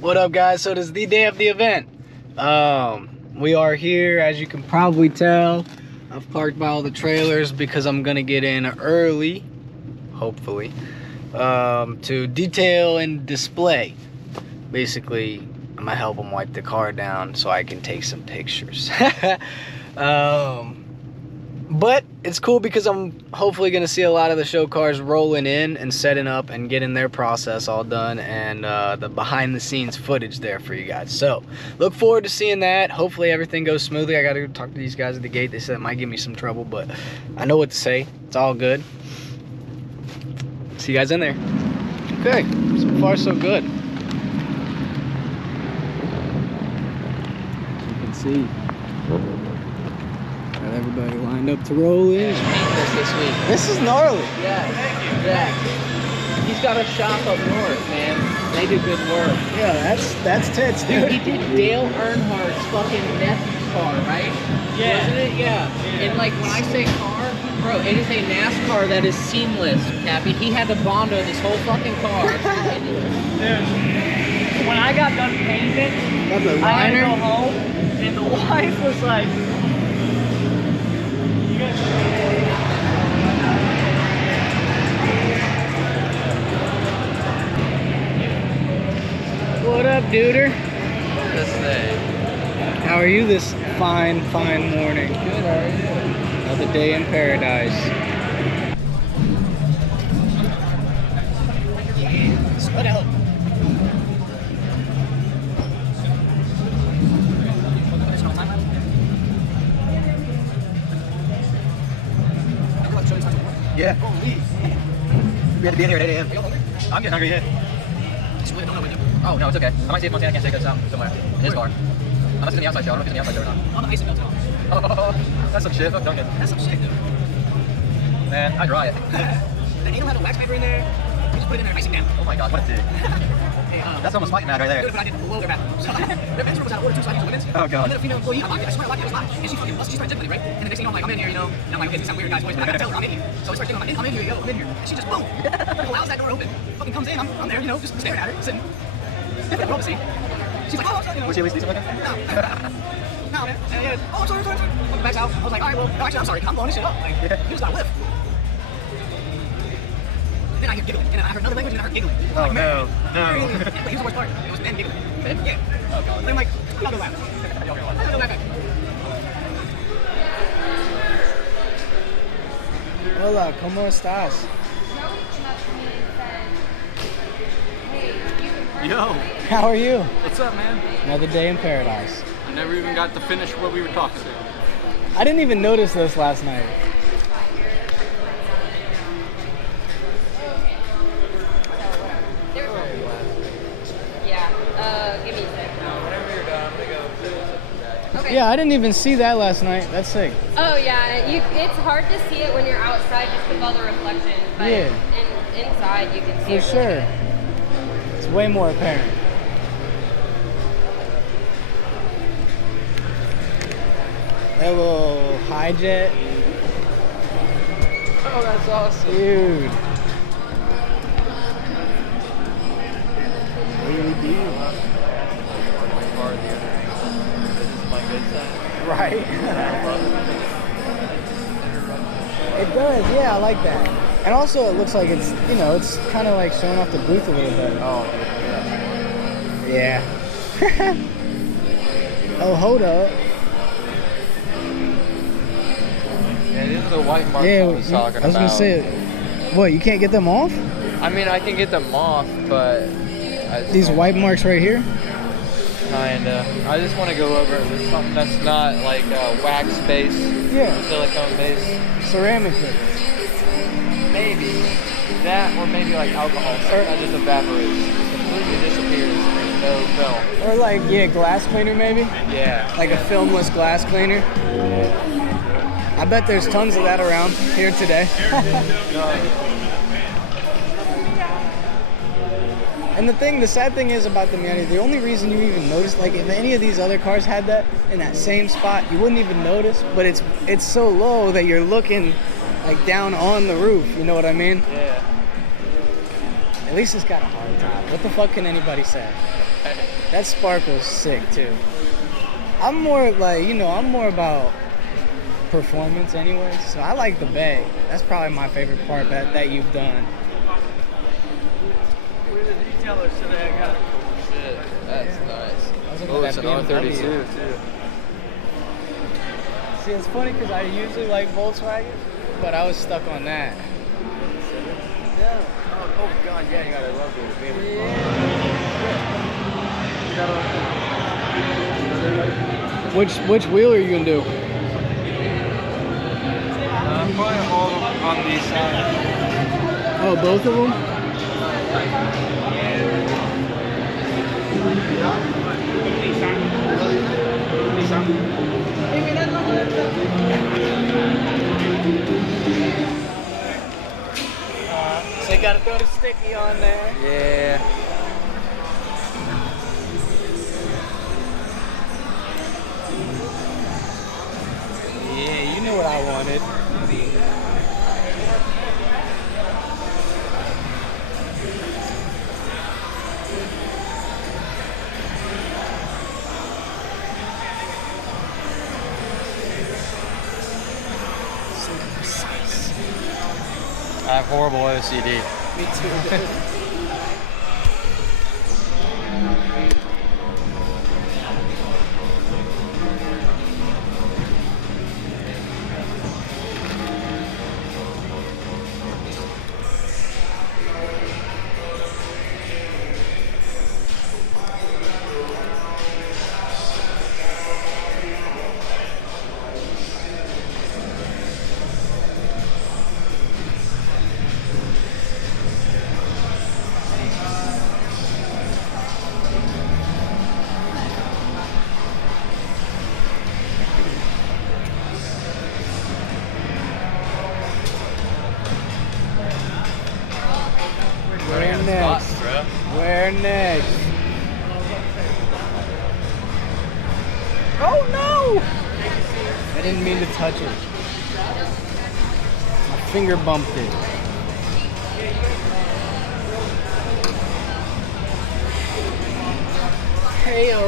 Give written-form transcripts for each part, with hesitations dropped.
What up, guys? So this is the day of the event. We are here, as you can probably tell. I've parked by all the trailers because I'm gonna get in early, hopefully, to detail and display. Basically, I'm gonna help them wipe the car down so I can take some pictures. But it's cool because I'm hopefully gonna see a lot of the show cars rolling in and setting up and getting their process all done, and the behind the scenes footage there for you guys. So look forward to seeing that. Hopefully everything goes smoothly. I gotta talk to these guys at the gate. They said it might give me some trouble, but I know what to say. It's all good. See you guys in there. Okay, so far so good. As you can see, got everybody lined up to roll in. This week. This is gnarly. Yeah. Yeah. He's got a shop up north, man. They do good work. Yeah, that's tits, dude. Dude, he did Dale Earnhardt's fucking nephew's car, right? Yeah. Wasn't it? Yeah. And like when I say car, bro, it is a NASCAR that is seamless, Cappy. He had to Bondo this whole fucking car. Dude, when I got done painting it, The I had to liner. go home, and the wife was like, "You guys." What up, duder? This thing. How are you this fine, fine morning? Good, how are you? Another day in paradise. Split out. Yeah. We had to be in here at 8 a.m. I'm getting hungry yet. Oh, no, it's okay. I might see if Montana can't take us out somewhere in his car. Unless it's in the outside show. I don't know if it's in the outside show or not. On the ice melted off. Oh, that's some shit. Fuck Duncan. That's some shit, dude. Man, I dry it. And you don't have a wax paper in there. You just put it in there, icing down. Oh my god, what a dick. Hey, That's almost fighting mad right there. But I did below their bathroom. So their men's room was out of order too, so I used the women's. Oh, God. And then a female employee, I locked it. I swear I locked it. It was locked. And she fucking busted. She started tipping me, right? And the next thing you know, I'm like, I'm in here, you know. And I'm like, okay, these sound weird guys, boys, but I gotta tell her I'm in here. So I start thinking, I'm in here, yo, I'm in here. And she just boom, allows that door open. Fucking comes in, I'm there, you know, just staring at her, sitting. Different rope, see. She's like, oh, I'm sorry, you know. Was she at least decent looking? No. No, man. And yeah, oh, I'm sorry. Fucking backs out. I was like, all right, well, no, actually, I'm sorry. I'm blowing this shit up. Like, you just gotta live. Then I hear giggling, and then I heard another language, and I heard giggling. Oh, like, no. But here's the worst part. It was men giggling. Men? Yeah. Oh, God. And I'm like, I'm not gonna laugh. I'm not gonna laugh back. Hola, ¿cómo estás? Yo, How are you? what's up, man? Another day in paradise. I never even got to finish what we were talking about. I didn't even notice this last night. Yeah, give me a sec. Whenever you're done, I'm gonna go. Okay. Yeah, I didn't even see that last night. That's sick. Oh yeah, it's hard to see it when you're outside just with all the reflections, but Yeah. inside you can see For it. sure. It's way more apparent. That little high jet. Oh, that's awesome. Dude. Right. It does, yeah, I like that. And also it looks like it's, you know, it's kind of like showing off the booth a little bit. Oh, Yeah. Oh, hold up. yeah, these are the white marks Yeah, I was talking about. I was gonna say, what, you can't get them off? I mean, I can get them off, but These white marks right here? kinda. I just want to go over it with something that's not like wax base, Yeah. silicone base. Ceramic base. Maybe that, or maybe like alcohol, something that just evaporates, completely disappears. There's no film. Or like, yeah, glass cleaner maybe? Yeah. Like a filmless glass cleaner. I bet there's tons of that around here today. And the sad thing is about the Miata, the only reason you even notice, like if any of these other cars had that in that same spot, you wouldn't even notice, but it's so low that you're looking like down on the roof, you know what I mean? Yeah. At least it's got a hard top. What the fuck can anybody say? That sparkle's sick too. I'm more like, you know, I'm more about performance anyways. So I like the bay. That's probably my favorite part that you've done. We're the detailers today. I got it. Shit, that's nice. Oh, it's an R32 too. See, it's funny because I usually like Volkswagen, but I was stuck on that. Yeah. Oh god, yeah, you gotta love it. Yeah. Which wheel are you gonna do? Probably all on these sides. Oh, both of them? So you gotta throw the sticky on there. Yeah. Yeah, you knew what I wanted. I have horrible OCD. Me too, dude. Where next? Where next? Oh no! I didn't mean to touch it. My finger bumped it. Heyo.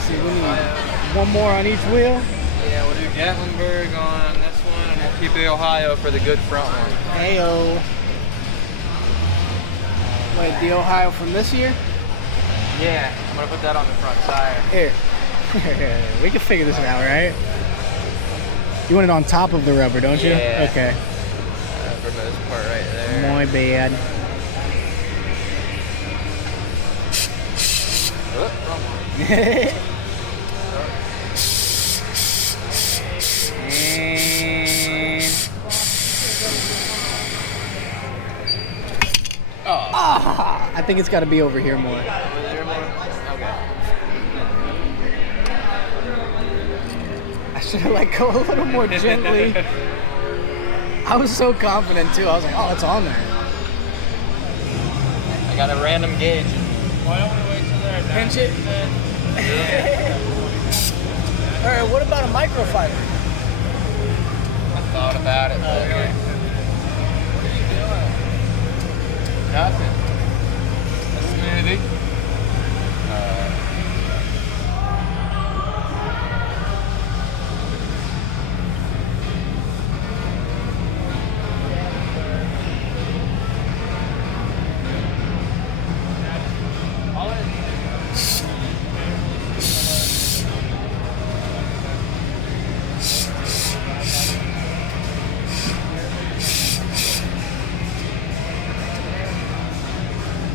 See, we need one more on each wheel. Yeah, we'll do Gatlinburg on this one, and we'll keep the Ohio for the good front one. Heyo. Wait, the Ohio from this year? Yeah, I'm gonna put that on the front side. Here. We can figure this out, right? You want it on top of the rubber, don't you? Yeah. Okay. For this part right there. My bad. Oh, wrong one. And... Oh. Ah, I think it's got to be over here more. Over there more? Okay. I should have let go a little more gently. I was so confident too. I was like, oh, it's on there. I got a random gauge. Why don't we wait till they're done? Pinch it. Yeah. All right, what about a microfiber? I thought about it, but Okay. what are you doing? Nothing. A smoothie.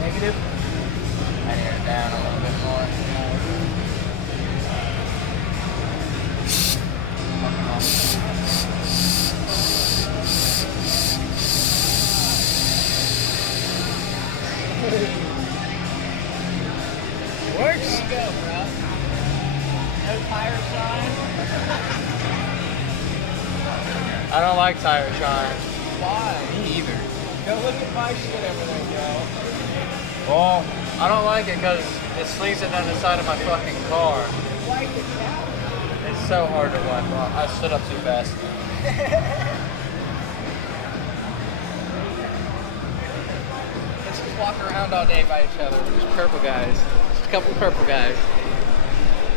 Negative. I need it down a little bit more. Works. Go, bro. No tire shine. I don't like tire shine. Why? Me either. Go look at my shit over there, bro. Well, I don't like it because it sleeps it down the side of my fucking car. Wipe it down. It's so hard to wipe off. I stood up too fast. This is walk around all day by each other. We're just purple guys. Just a couple purple guys.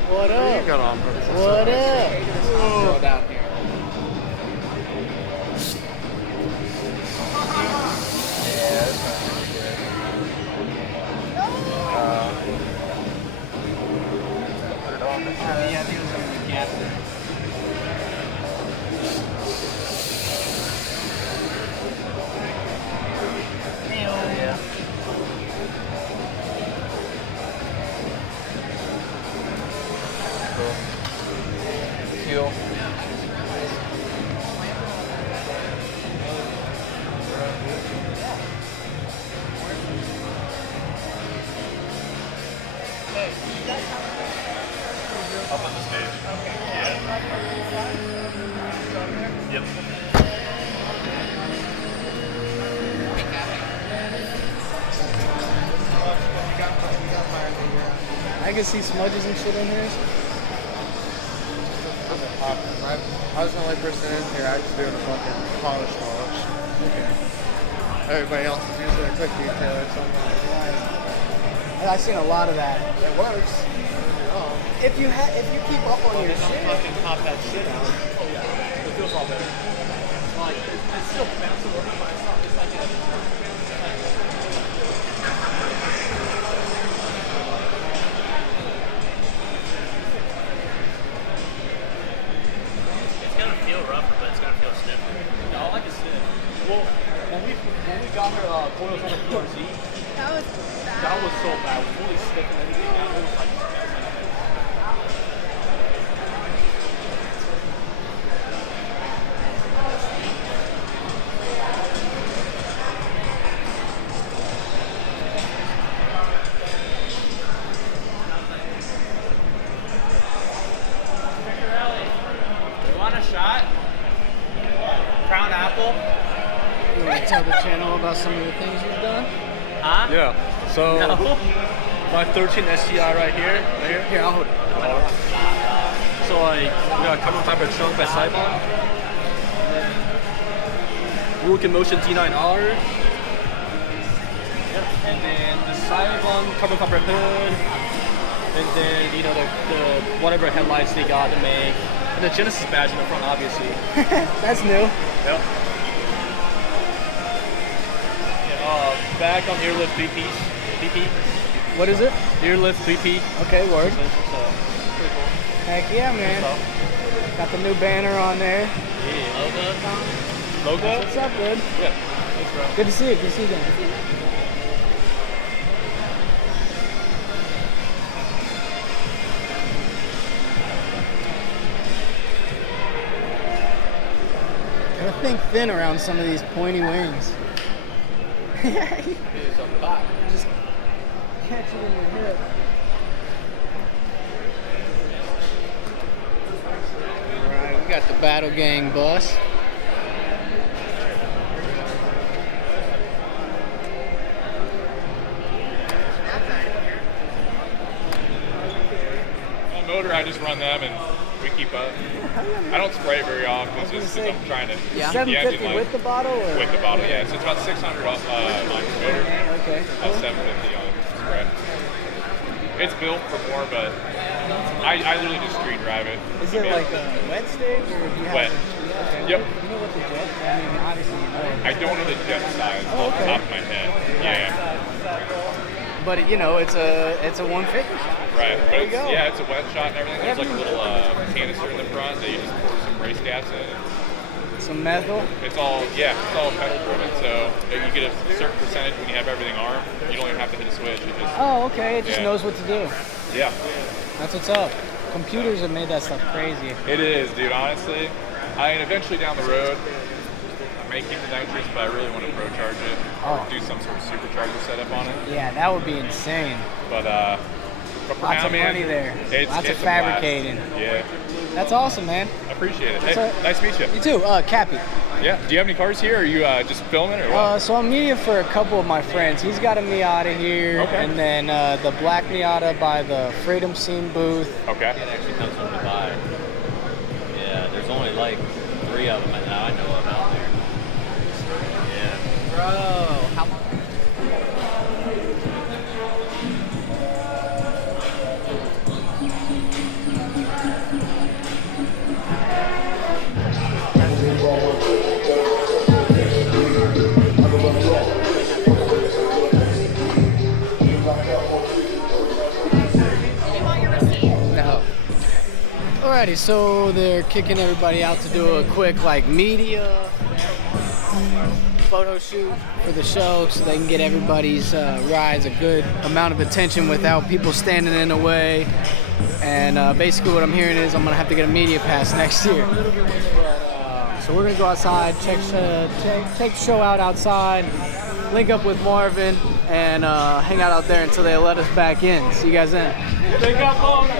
What up? You got on purpose. What up? Girl down here. Yeah, that's not really good. Put it on the Yeah, I think it was under the gap there. Yeah. Cool. Fuel. Up on the stage. Yeah. Yep. I can see smudges and shit in here. I was the only person in here. I just doing a fucking polish. Okay. Everybody else is usually a quick detail or something. I've seen a lot of that. It works. If you keep up on your shit. Fucking pop that shit out. Oh yeah. It feels all better. Like, it's still bounceable, but it's not, it's like it's gonna feel rougher, but it's gonna feel stiffer. No, I like it stiff. Well, when we got her coils on the PRZ, that was so bad. We fully stiff and everything. Now it was like. You want to tell the channel about some of the things you've done? Huh? Yeah. So No. my 13 STI right here. Here, I'll hold it. So like we got carbon fiber trunk by Saigon. Working motion D9R. Yep. And then the Saigon carbon fiber hood. And then the whatever headlights they got to make. And the Genesis badge in the front, obviously. That's new. Yep. Back on earlift 3-piece. PP. What is it? Earlift 3P. Okay, word. So, pretty cool. Heck yeah, man. Got the new banner on there. Yeah. Logo? What's up, dude? Yeah. Thanks, bro. Good to see you. Good to see you again. Gotta think thin around some of these pointy wings. Just catch it in your hip. Alright, we got the Battle Gang bus. On motor, I just run them and we keep up. I don't spray it very often just because I'm trying to. Yeah. the engine 750 life. with the bottle? Or? With the bottle, yeah. So it's about 600 on motor. Okay. About 750 on spray. It's built for more, but I literally just street drive it. Is it like a wet stick or do you have Wet. Okay. Yep. You know what the jet? I mean, obviously you know. I don't know the jet size off the top of my head. Yeah. But you know, it's a 150. Right. But There you it's, go. yeah, it's a wet shot and everything. There's like a little canister in the front that you just pour some race gas in. Some methyl. It's all pedal driven, so you get a certain percentage when you have everything armed. You don't even have to hit a switch. It just Oh, okay. It just Yeah. knows what to do. yeah. That's what's up. Computers have made that stuff crazy. It is, dude. Honestly, I mean, eventually down the road, I may keep the nitrous, but I really want to pro charge it or Oh. do some sort of supercharger setup on it. Yeah, that would be insane. But for Lots now, of man, money there. It's, Lots it's of a blast. fabricating. Yeah, That's awesome, man. I appreciate it. That's Hey, a- nice to meet you. You too, Cappy. Yeah. Do you have any cars here? Or are you just filming or what? So I'm meeting for a couple of my friends. He's got a Miata here, Okay. and then the black Miata by the Freedom Scene booth. Okay. It actually comes from Dubai. Yeah, there's only like 3 of them that I know of out there. Yeah. Bro, how much? Alrighty, so they're kicking everybody out to do a quick like media photo shoot for the show so they can get everybody's rides a good amount of attention without people standing in the way. And basically what I'm hearing is I'm gonna have to get a media pass next year. So we're gonna go outside, check the show out outside, link up with Marvin, and hang out out there until they let us back in. See you guys then. They got both.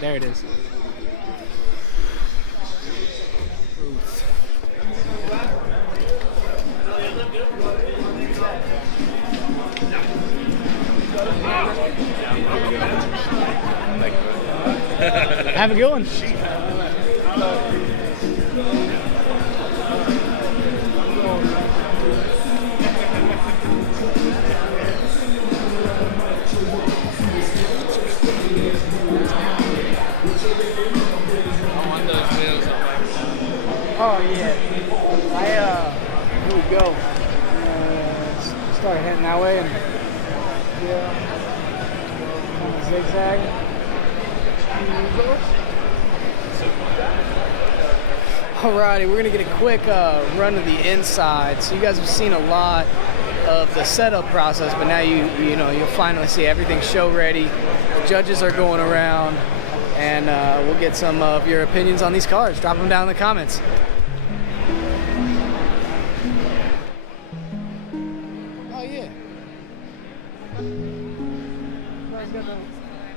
There it is. Have a good one. Oh yeah. Here we go. Start heading that way and kind of zigzag. Alrighty, we're gonna get a quick run of the inside. So you guys have seen a lot of the setup process, but now you'll finally see everything show ready. The judges are going around, and we'll get some of your opinions on these cars. Drop them down in the comments. Oh yeah.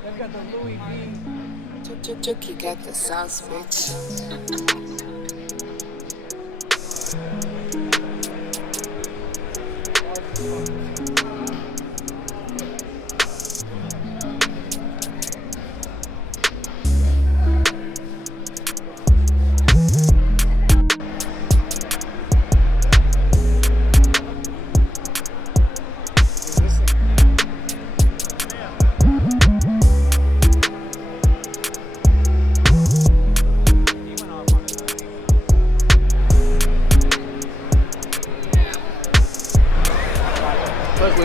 They've got the Louis V. You got the sauce, bitch.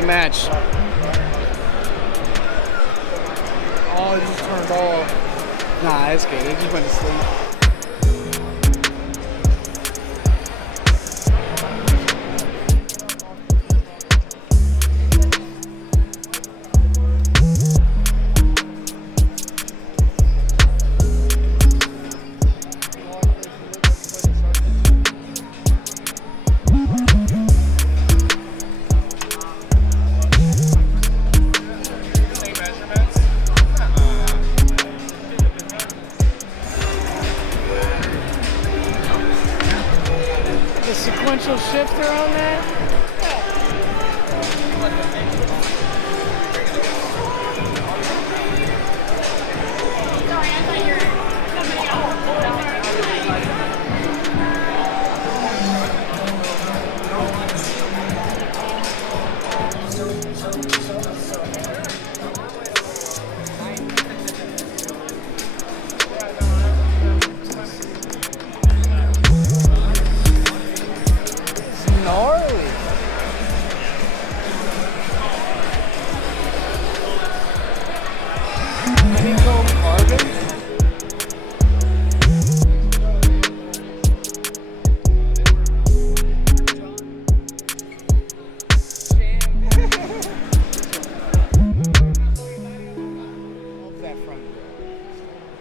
Match. Oh, it just turned off. Nah, it's good. It just went to sleep. Sequential shifter on that.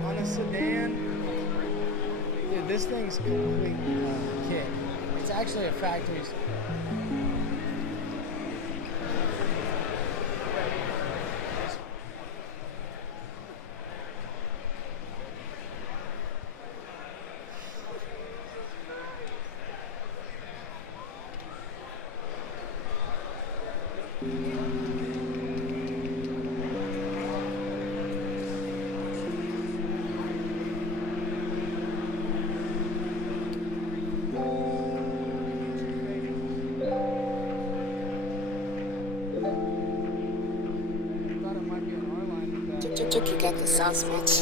On a sedan, dude, this thing's complete kit. It's actually a factory. You got the sauce, bitch.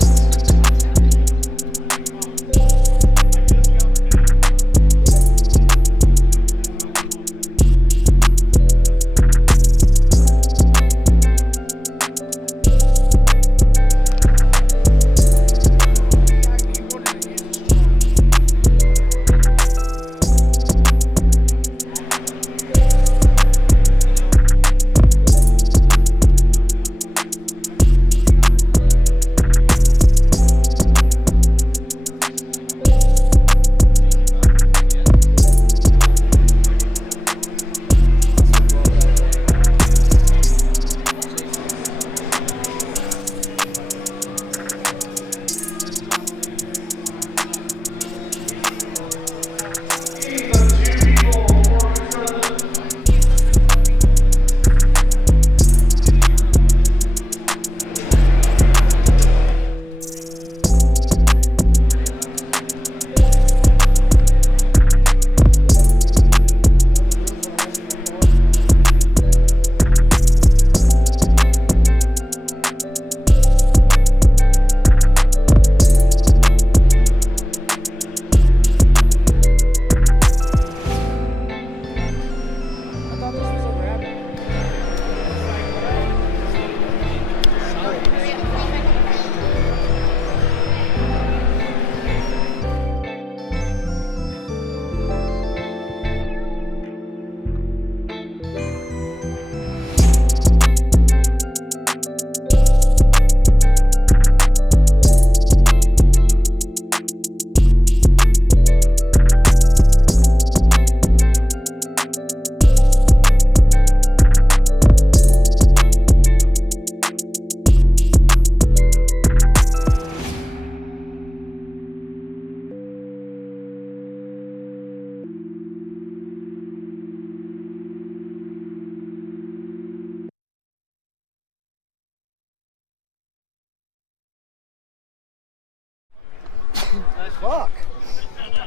Fuck.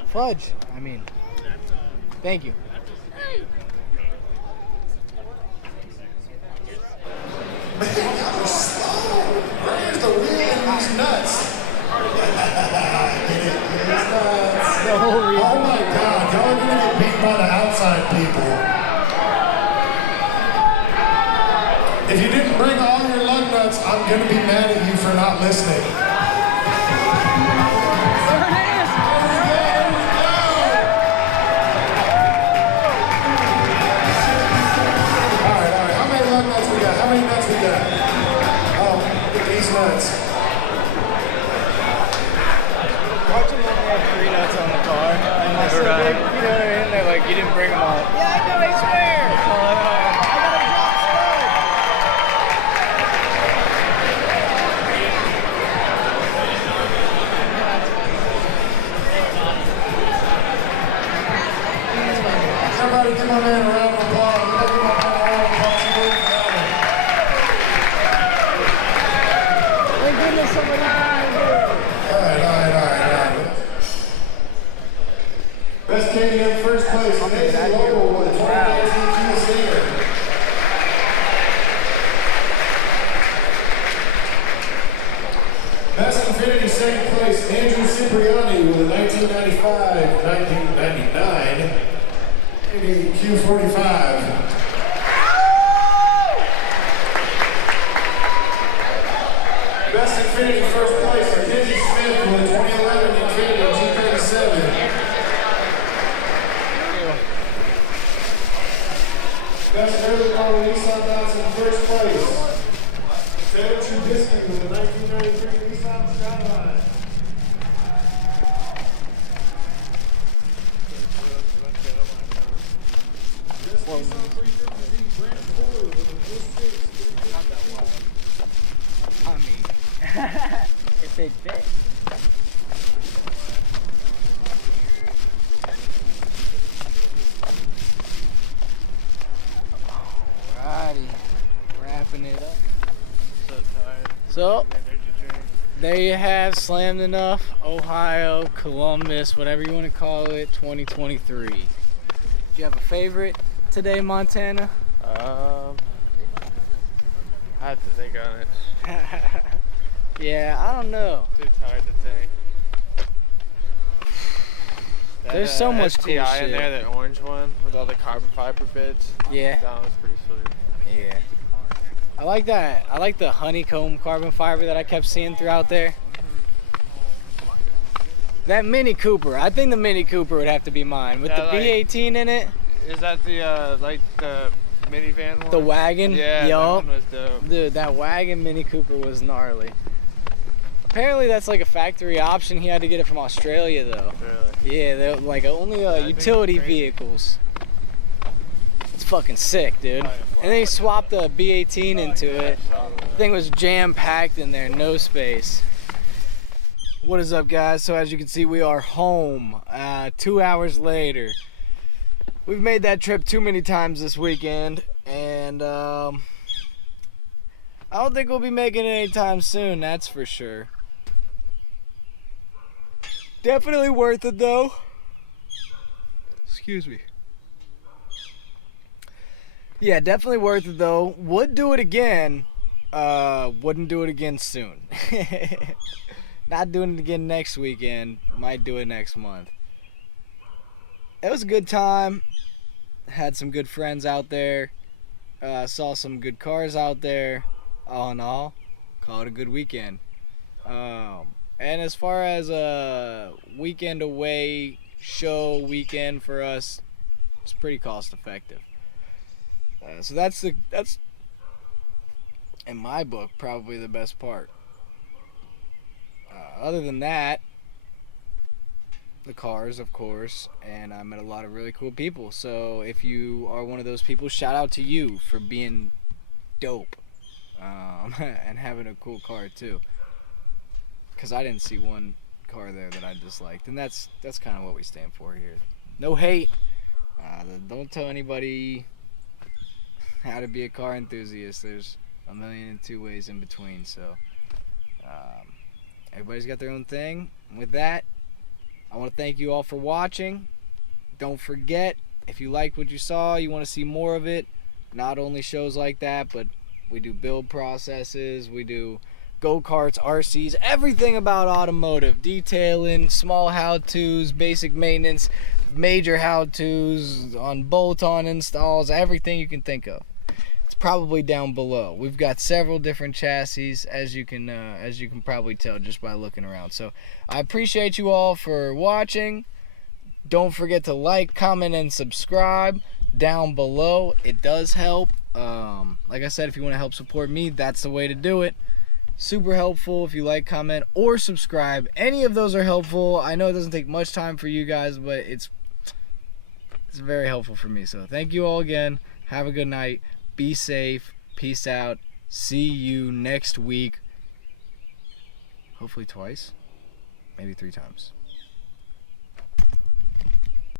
Fudge. I mean. Thank you. Where's the wheel in these nuts? Oh my God, y'all are gonna get beat by the outside people. If you didn't bring all your lug nuts, I'm gonna be mad at you for not listening. There it is! Alright, how many lug nuts we got? How many nuts we got? Oh, these nuts. Watch them only have 3 nuts on the car. And they're so big, you know what I mean? They're like, you didn't bring them all. Yeah, I know, I swear! I gotta drop stud! Somebody give my man a round of applause. Give my man a round of applause. Thank goodness somebody can do it. Alright. Best KDM first place. Nathan Local with a 2019 Kia Stinger. Best Infinity second place. Andrew Cipriani with a 1995-1999 Q45. Best Infinity first place. Mackenzie Smith with a 2011 Infinity G37. Best early model Nissan Datsun first place. Taylor Trubisky with a 1993 Nissan Skyline. I mean, if they fit. Alrighty, wrapping it up. So tired. So, Energy drink. there you have Slammedenuff, Ohio, Columbus, whatever you want to call it, 2023. Do you have a favorite today, Montana? I have to think on it. Yeah, I don't know. Too tired to think. There's so much cool STI shit in there, that orange one with all the carbon fiber bits. Yeah. That was pretty sweet. Yeah. I like that. I like the honeycomb carbon fiber that I kept seeing throughout there. That Mini Cooper. I think the Mini Cooper would have to be mine. With That, the B18 in it. Is that the, like, the minivan one? The wagon. Yeah, Yup. that one was dope. Dude, that wagon Mini Cooper was gnarly. Apparently that's like a factory option. He had to get it from Australia though. Really? Yeah, they're like only utility vehicles. It's fucking sick, dude. And then he swapped the B18 into it. The thing was jam-packed in there, no space. What is up, guys? So as you can see, we are home 2 hours later. We've made that trip too many times this weekend, and I don't think we'll be making it anytime soon, that's for sure. Definitely worth it though. Excuse me. Yeah, definitely worth it though. Would do it again. Wouldn't do it again soon. Not doing it again next weekend. Might do it next month. It was a good time. Had some good friends out there. Saw some good cars out there. All in all, call it a good weekend. And as far as a weekend away show weekend for us, it's pretty cost effective. So that's in my book probably the best part. Other than that, the cars, of course, and I met a lot of really cool people. So if you are one of those people, shout out to you for being dope and having a cool car too. Because I didn't see one car there that I disliked, and that's kind of what we stand for here. No hate. Don't tell anybody how to be a car enthusiast. There's a million and two ways in between. So everybody's got their own thing. And with that, I want to thank you all for watching. Don't forget, if you liked what you saw, you want to see more of it, not only shows like that, but we do build processes, we do go-karts, RCs, everything about automotive, detailing, small how-tos, basic maintenance, major how-tos on bolt-on installs, everything you can think of. It's probably down below. We've got several different chassis, as you can probably tell just by looking around. So I appreciate you all for watching. Don't forget to like, comment, and subscribe down below. It does help. Like I said, if you want to help support me, that's the way to do it. Super helpful if you like, comment, or subscribe. Any of those are helpful. I know it doesn't take much time for you guys, but it's very helpful for me. So thank you all again. Have a good night. Be safe. Peace out. See you next week. Hopefully twice. Maybe 3 times.